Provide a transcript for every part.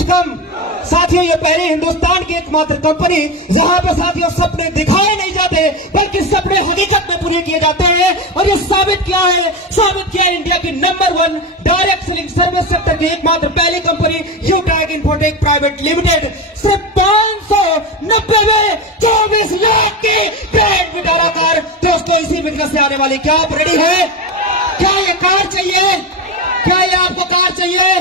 कुछ कम। साथियों, ये पहले हिंदुस्तान की एकमात्र कंपनी जहां पे साथियों सपने दिखाए नहीं जाते बल्कि सपने हकीकत में पूरे किए जाते हैं। और ये साबित किया है इंडिया की number 1 direct selling service sector की एकमात्र पहली कंपनी यूटैग इन्फोटेक प्राइवेट लिमिटेड सिर्फ 590 में 24 लाख की ब्रांड मिटारा कार। दोस्तों, इसी बिजनेस से आने वाली, क्या आप रेडी है? क्या ये कार चाहिए? क्या ये आपको कार चाहिए?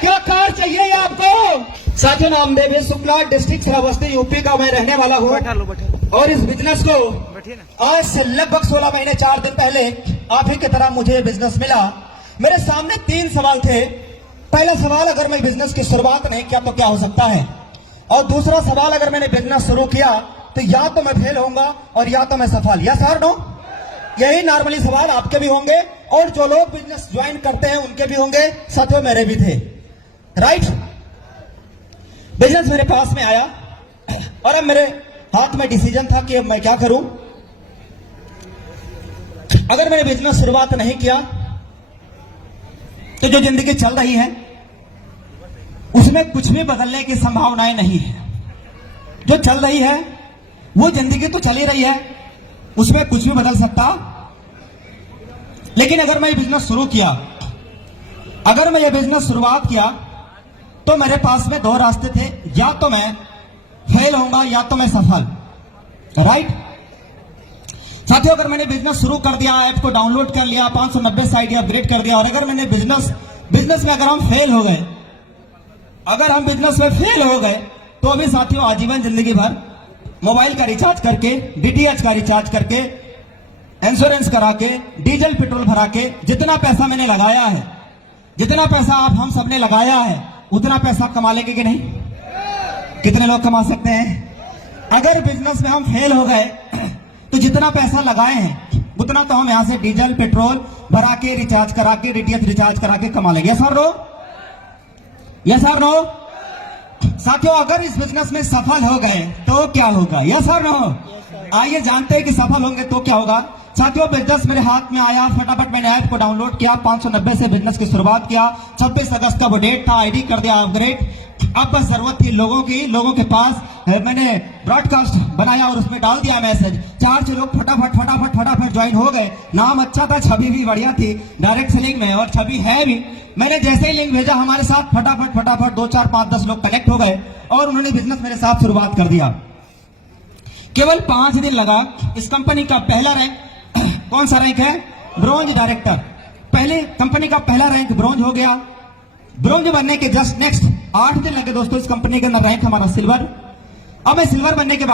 क्या कार चाहिए आपको? साथियों, नामदेव शुक्ला, डिस्ट्रिक्ट श्रावस्ती, यूपी का मैं रहने वाला हूँ। और इस बिजनेस को आज से लगभग 16 महीने 4 दिन पहले आप ही की तरह मुझे बिजनेस मिला। मेरे सामने 3 सवाल थे। पहला सवाल, अगर मैं बिजनेस की शुरुआत नहीं किया तो क्या हो सकता है? और दूसरा सवाल, अगर मैंने बिजनेस शुरू किया तो या तो मैं फेल होऊंगा और या तो मैं सफल। यस और नो? यही नॉर्मली सवाल आपके भी होंगे और जो लोग बिजनेस ज्वाइन करते हैं उनके भी होंगे। साथियों, मेरे भी थे। राइट? बिजनेस मेरे पास में आया और अब मेरे हाथ में डिसीजन था कि अब मैं क्या करूं। अगर मैंने बिजनेस शुरुआत नहीं किया तो जो जिंदगी चल रही है उसमें कुछ भी बदलने की संभावनाएं नहीं है। जो चल रही है वो जिंदगी तो चली रही है, उसमें कुछ भी बदल सकता। लेकिन अगर मैं बिजनेस शुरू किया, अगर मैं ये बिजनेस शुरुआत किया तो मेरे पास में 2 रास्ते थे, या तो मैं फेल होऊंगा या तो मैं सफल। राइट? साथियों, अगर मैंने बिजनेस शुरू कर दिया, ऐप को डाउनलोड कर लिया, 590 साइट अपग्रेड कर दिया, और अगर मैंने बिजनेस में अगर हम फेल हो गए, अगर हम बिजनेस में फेल हो गए तो अभी साथियों आजीवन जिंदगी भर मोबाइल का रिचार्ज करके, डीटीएच का रिचार्ज करके, इंश्योरेंस करा के, डीजल पेट्रोल भरा के, जितना पैसा मैंने लगाया है, जितना पैसा आप हम सबने लगाया है, उतना पैसा कमा लेंगे कि नहीं? कितने लोग कमा सकते हैं? अगर बिजनेस में हम फेल हो गए तो जितना पैसा लगाए हैं उतना तो हम यहां से डीजल पेट्रोल भरा के, रिचार्ज करा के, डीटीएच रिचार्ज करा के कमा लेंगे। यस और नो? यस और नो? साथियों, अगर इस बिजनेस में सफल हो गए तो क्या होगा? यस और नो? आइए जानते हैं कि सफल होंगे तो क्या होगा। साथियों, बिजनेस मेरे हाथ में आया, फटाफट मैंने ऐप को डाउनलोड किया, 590 से बिजनेस की शुरुआत किया। 26 अगस्त का वो डेट था, आईडी कर दिया अपग्रेड। अब बस जरूरत थी लोगों के पास मैंने ब्रॉडकास्ट बनाया और उसमें डाल दिया मैसेज। 4 लोग फटाफट ज्वाइन हो गए। नाम अच्छा था, छवि भी बढ़िया थी डायरेक्ट सेलिंग में, और छवि है भी। मैंने जैसे ही लिंक भेजा, हमारे साथ फटाफट 2, 4, 5, 10 लोग कनेक्ट हो गए और उन्होंने बिजनेस मेरे साथ शुरुआत कर दिया। केवल 5 दिन लगा। इस कंपनी का पहला रैंक कौन सा रैंक है? Bronze director. पहले कंपनी का पहला रैंक ब्रोंज हो गया। ब्रोंज बनने के जस्ट नेक्स्ट 8 दिन लगे दोस्तों इस कंपनी के अंदर रैंक हमारा सिल्वर। अब मैं सिल्वर बनने के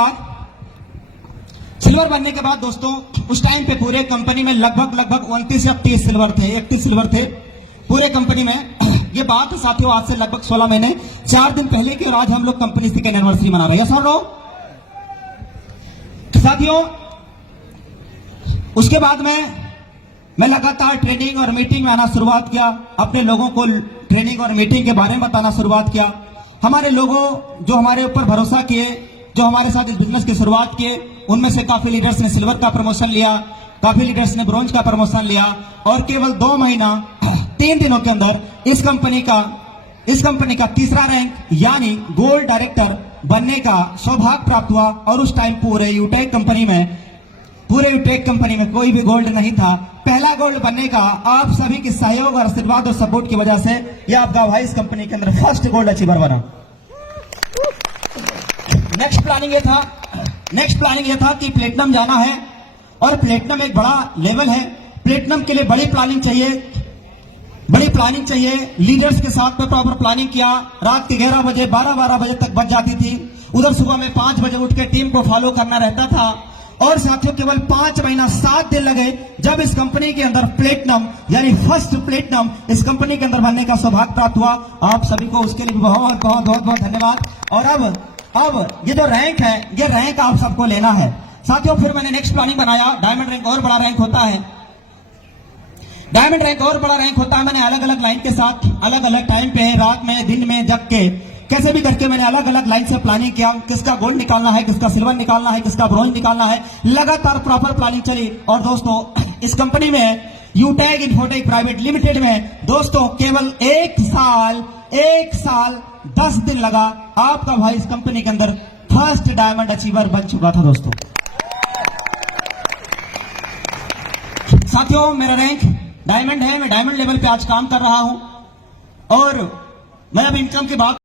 बाद दोस्तों उस टाइम पे पूरे कंपनी में लगभग 29 या 30 सिल्वर थे, 31 सिल्वर थे पूरे कंपनी में। ये बात साथियों आज से लगभग 16 महीने 4 दिन पहले की, और आज हम लोग कंपनी की एनिवर्सरी मना रहे हैं। यस और नो? साथियों, उसके बाद मैं लगातार ट्रेनिंग और मीटिंग में आना शुरुआत किया। अपने लोगों को ट्रेनिंग और मीटिंग के बारे में बताना शुरुआत किया। हमारे लोगों जो हमारे ऊपर भरोसा किए, जो हमारे साथ इस बिजनेस की शुरुआत किए, उनमें से काफी लीडर्स ने सिल्वर का प्रमोशन लिया, काफी लीडर्स ने ब्रोंज का प्रमोशन लिया, और केवल 2 महीना 3 दिनों के अंदर इस कंपनी का तीसरा रैंक यानी गोल्ड डायरेक्टर बनने का सौभाग्य प्राप्त हुआ। और उस टाइम पूरे यूटेक कंपनी में कोई भी गोल्ड नहीं था। पहला गोल्ड बनने का आप सभी के सहयोग और आशीर्वाद और सपोर्ट की वजह से यह आपका भाई इस कंपनी के अंदर फर्स्ट गोल्ड अचीवर बना। नेक्स्ट प्लानिंग ये था कि प्लेटिनम जाना है, और प्लेटिनम एक बड़ा लेवल है। प्लेटिनम के लिए बड़ी प्लानिंग चाहिए। लीडर्स के साथ में प्रॉपर प्लानिंग किया। रात के 11 बजे 12 बजे तक बच जाती थी। उधर सुबह में 5 बजे उठ के टीम को फॉलो करना रहता था। और साथियों, केवल 5 महीना 7 दिन लगे जब इस कंपनी के अंदर प्लेटिनम यानी फर्स्ट प्लेटिनम इस कंपनी के अंदर बनने का सौभाग्य प्राप्त हुआ। आप सभी को उसके लिए बहुत धन्यवाद। और अब ये जो रैंक है, ये रैंक आप सबको लेना है। साथियों, फिर मैंने नेक्स्ट प्लानिंग बनाया। डायमंड रैंक और बड़ा रैंक होता है। मैंने अलग अलग लाइन के साथ अलग अलग टाइम पे, रात में दिन में जग के, कैसे भी करके मैंने अलग अलग लाइन से प्लानिंग किया। किसका गोल्ड निकालना है, किसका सिल्वर निकालना है, किसका ब्रोंज निकालना है। लगातार प्रॉपर प्लानिंग चली। और दोस्तों, इस कंपनी में यूटैग इन्फोटेक प्राइवेट लिमिटेड में दोस्तों केवल एक साल 10 दिन लगा, आपका भाई इस कंपनी के अंदर फर्स्ट डायमंड अचीवर बन चुका था दोस्तों। साथियों, मेरा रैंक डायमंड है, मैं डायमंड लेवल पे आज काम कर रहा हूं और मैं अब इनकम की बात